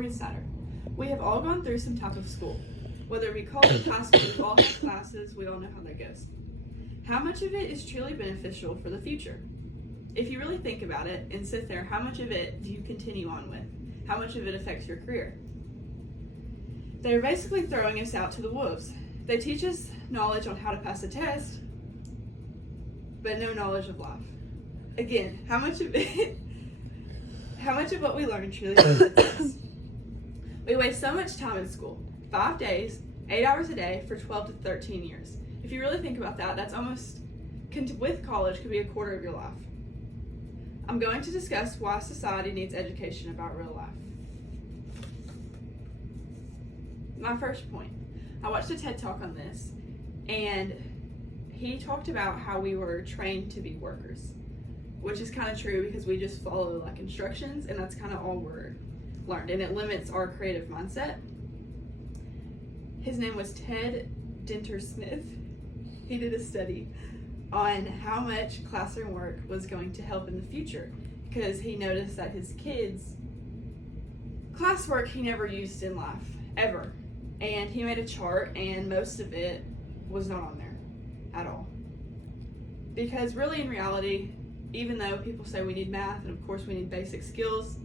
Morgan Satter. We have all gone through some type of school. Whether it be college, high school, we've all had classes, we all know how that goes. How much of it is truly beneficial for the future? If you really think about it and sit there, how much of it do you continue on with? How much of it affects your career? They're basically throwing us out to the wolves. They teach us knowledge on how to pass a test, but no knowledge of life. Again, how much of what we learn truly benefits us? We waste so much time in school. 5 days, 8 hours a day for 12 to 13 years. If you really think about that, that's almost, with college, could be a quarter of your life. I'm going to discuss why society needs education about real life. My first point, I watched a TED Talk on this, and he talked about how we were trained to be workers, which is kind of true because we just follow like instructions, and that's kind of all we're learned, and it limits our creative mindset. His name was Ted Dinter-Smith. He did a study on how much classroom work was going to help in the future, because he noticed that his kids' classwork he never used in life, ever. And he made a chart, and most of it was not on there at all. Because really, in reality, even though people say we need math, and of course we need basic skills,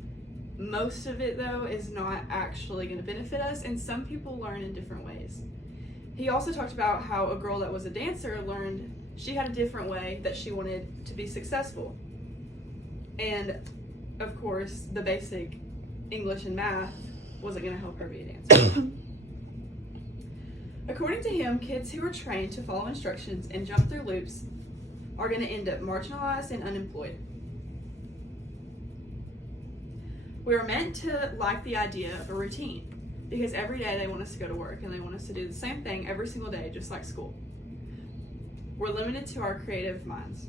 most of it, though, is not actually going to benefit us, and some people learn in different ways. He also talked about how a girl that was a dancer learned she had a different way that she wanted to be successful. And, of course, the basic English and math wasn't going to help her be a dancer. According to him, kids who are trained to follow instructions and jump through loops are going to end up marginalized and unemployed. We are meant to like the idea of a routine, because every day they want us to go to work and they want us to do the same thing every single day, just like school. We're limited to our creative minds.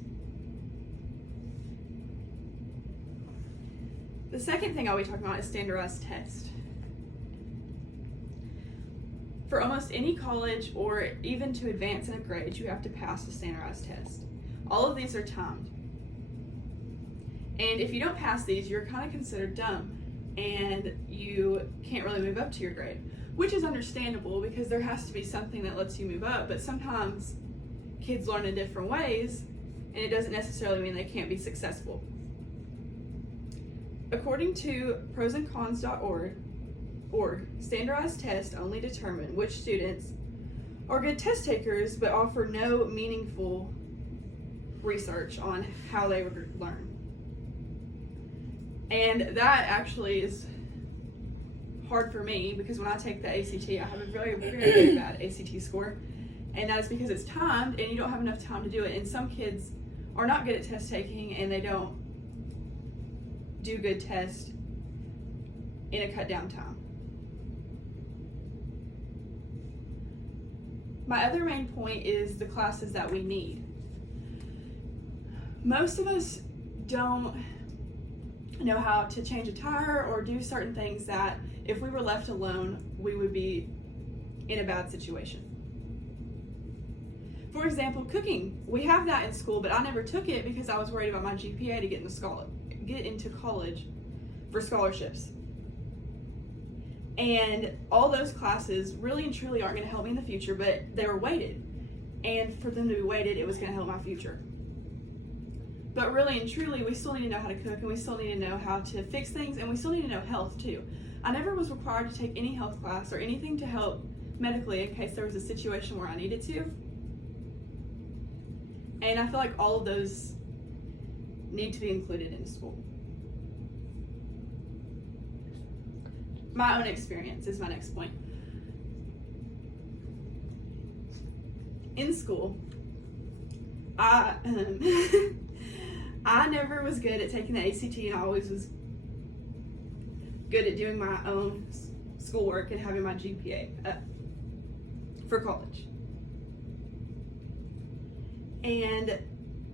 The second thing I'll be talking about is standardized tests. For almost any college or even to advance in a grade, you have to pass a standardized test. All of these are timed. And if you don't pass these, you're kind of considered dumb and you can't really move up to your grade, which is understandable because there has to be something that lets you move up, but sometimes kids learn in different ways and it doesn't necessarily mean they can't be successful. According to prosandcons.org, standardized tests only determine which students are good test takers but offer no meaningful research on how they would learn. And that actually is hard for me because when I take the ACT, I have a very, very, very bad ACT score. And that is because it's timed and you don't have enough time to do it. And some kids are not good at test taking and they don't do good tests in a cut down time. My other main point is the classes that we need. Most of us don't know how to change a tire or do certain things that if we were left alone, we would be in a bad situation. For example, cooking. We have that in school, but I never took it because I was worried about my GPA to get into college for scholarships. And all those classes really and truly aren't going to help me in the future, but they were weighted. And for them to be weighted, it was going to help my future. But really and truly, we still need to know how to cook, and we still need to know how to fix things, and we still need to know health too. I never was required to take any health class or anything to help medically in case there was a situation where I needed to. And I feel like all of those need to be included in school. My own experience is my next point. In school, I never was good at taking the ACT, and I always was good at doing my own schoolwork and having my GPA up for college. And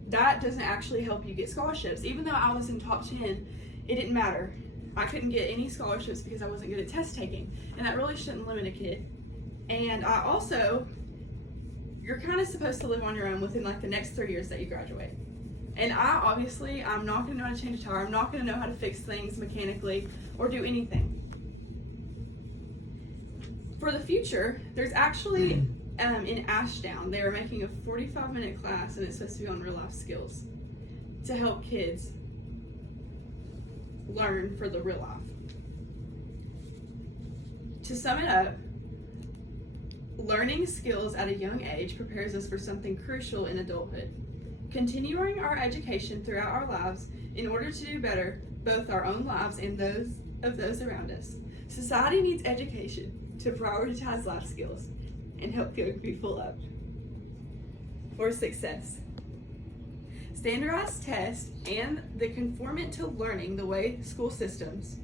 that doesn't actually help you get scholarships. Even though I was in top 10, it didn't matter. I couldn't get any scholarships because I wasn't good at test taking, and that really shouldn't limit a kid. And I also, you're kind of supposed to live on your own within like the next 3 years that you graduate. And I'm not going to know how to change a tire. I'm not going to know how to fix things mechanically or do anything. For the future, there's actually in Ashdown, they are making a 45-minute class, and it's supposed to be on real life skills to help kids learn for the real life. To sum it up, learning skills at a young age prepares us for something crucial in adulthood. Continuing our education throughout our lives in order to do better, both our own lives and those of those around us. Society needs education to prioritize life skills and help young people up for success. Standardized tests and the conformant to learning the way school systems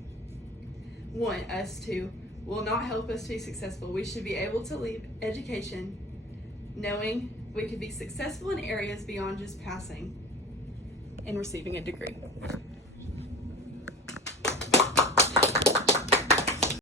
want us to will not help us to be successful. We should be able to leave education knowing we could be successful in areas beyond just passing and receiving a degree.